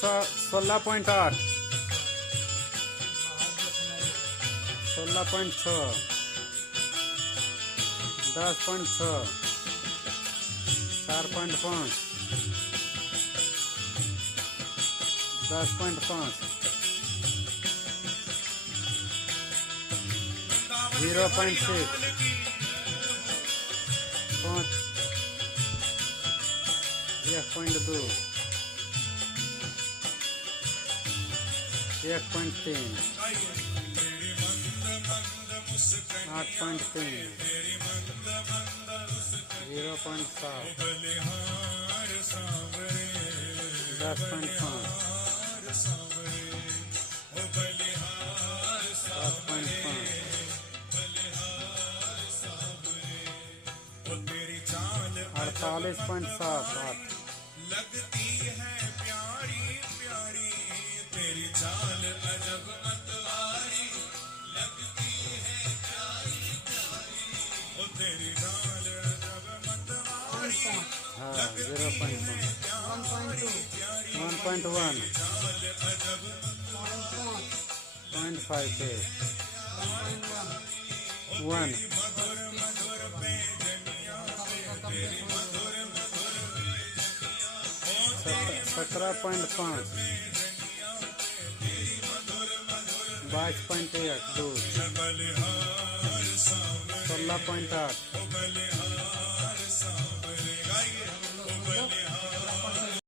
16.8, 16.6, 10.6, 4.5, 10.5, 0.6, 1.2, 1.3, 8.3, 0.7, 10.5, 7.5, 48.7, लगती है प्यारी प्यारी तेरी चाल अजब मतवारी लगती है प्यारी प्यारी ओ तेरी चाल अजब मतवारी हाँ 0.1, 1.1, 0.58, 1, 17.5, 22.1, 16.8,